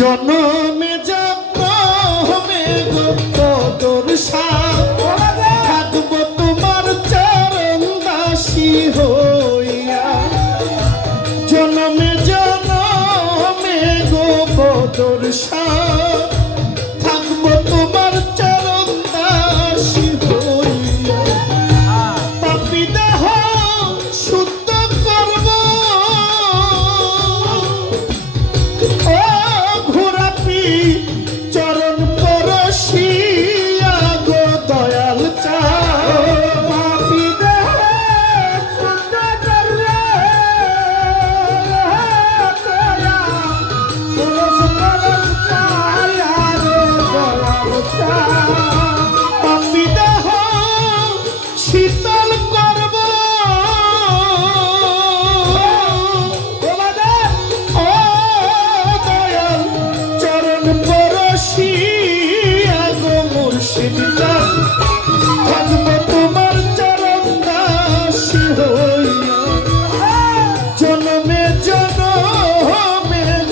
জনমে জনমে তোর থাকবো তোমার চরণ দাসী হইয়া জনমে জনমে তোর থাকবো তোমার চরণ দাসী হইয়া পাপী দেহ শুদ্ধ করব চরণ পরশিয়া গো দয়াল চা পাপী দেহ শুদ্ধ করবে পাপী দেহ শীতল করব ও দয়াল চরণ পরশিয়া গো মুর্শিদ থাকবো তোমার